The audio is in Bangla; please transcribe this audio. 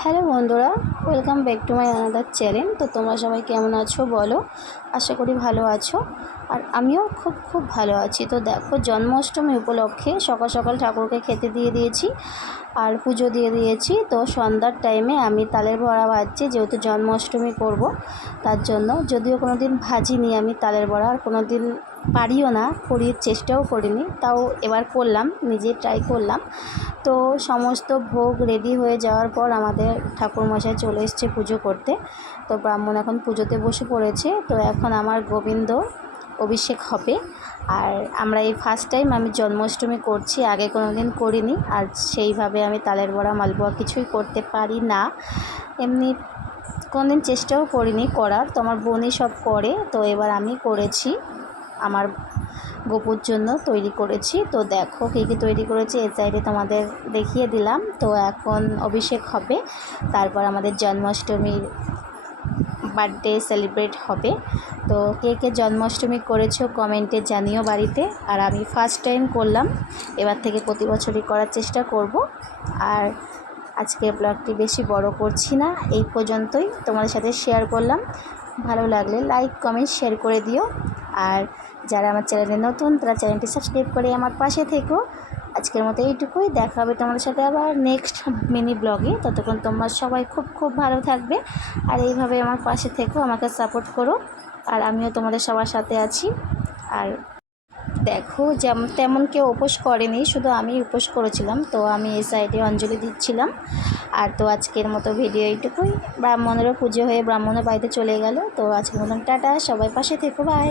হ্যালো বন্ধুরা welcome back to my another channel তো তোমরা সবাই কেমন আছো বলো? আশা করি ভালো আছো। আর আমিও খুব খুব ভালো আছি। তো দেখো, জন্মাষ্টমী উপলক্ষে সকাল সকাল ঠাকুরকে খেতে দিয়ে দিয়েছি আর পুজো দিয়ে দিয়েছি। তো সন্ধ্যার টাইমে আমি তালের বড়া ভাজছি, যেহেতু জন্মাষ্টমী করব, তার জন্য। যদিও কোনো দিন ভাজিনি আমি তালের বড়া, আর কোনো দিন পারিও না, করির চেষ্টাও করিনি, তাও এবার করলাম, নিজে ট্রাই করলাম। তো সমস্ত ভোগ রেডি হয়ে যাওয়ার পর আমাদের ঠাকুরমশাই চলে এসছে পুজো করতে। তো ব্রাহ্মণ এখন পুজোতে বসে পড়েছে। তো এখন আমার গোবিন্দ অভিষেক হবে। আর আমরা এই ফার্স্ট টাইম আমি জন্মাষ্টমী করছি, আগে কোনো দিন করিনি। আর সেইভাবে আমি তালের বড়া, মালপোয়া কিছুই করতে পারি না। এমনি কোনোদিন চেষ্টাও করিনি করার। তো আমার বোনই সব করে। তো এবার আমি করেছি। আমার গোপুর জন্য তৈরি করেছি। তো দেখো কী কী তৈরি করেছি এ সাইডে তোমাদের দেখিয়ে দিলাম। তো এখন অভিষেক হবে। তারপর আমাদের জন্মাষ্টমীর বার্থডে সেলিব্রেট হবে। তো কে কে জন্মাষ্টমী করেছ কমেন্টে জানিও বাড়িতে। আর আমি ফার্স্ট টাইম করলাম, এবার থেকে প্রতি বছরই করার চেষ্টা করব। আর আজকের ব্লগটি বেশি বড় করছি না, এই পর্যন্তই তোমাদের সাথে শেয়ার করলাম। ভালো লাগলে লাইক কমেন্ট শেয়ার করে দিও। আর যারা আমার চ্যানেলে নতুন, তারা চ্যানেলটি সাবস্ক্রাইব করে আমার পাশে থেকো। আজকের মতো এইটুকুই। দেখা হবে তোমাদের সাথে আবার নেক্সট মিনি ব্লগে ততক্ষণ তোমরা সবাই খুব খুব ভালো থাকবে। আর এইভাবে আমার পাশে থেকো, আমাকে সাপোর্ট করো। আর আমিও তোমাদের সবার সাথে আছি। আর দেখো, যেমন, তেমন কেউ উপোস করেনি, শুধু আমি উপোস করেছিলাম। তো আমি এই সাইডে অঞ্জলি দিচ্ছিলাম। আর তো আজকের মতো ভিডিও এইটুকুই। ব্রাহ্মণেরও পুজো হয়ে ব্রাহ্মণের বাড়িতে চলে গেল। তো আজকের মতন টাটা, সবাই পাশে থেকো বাই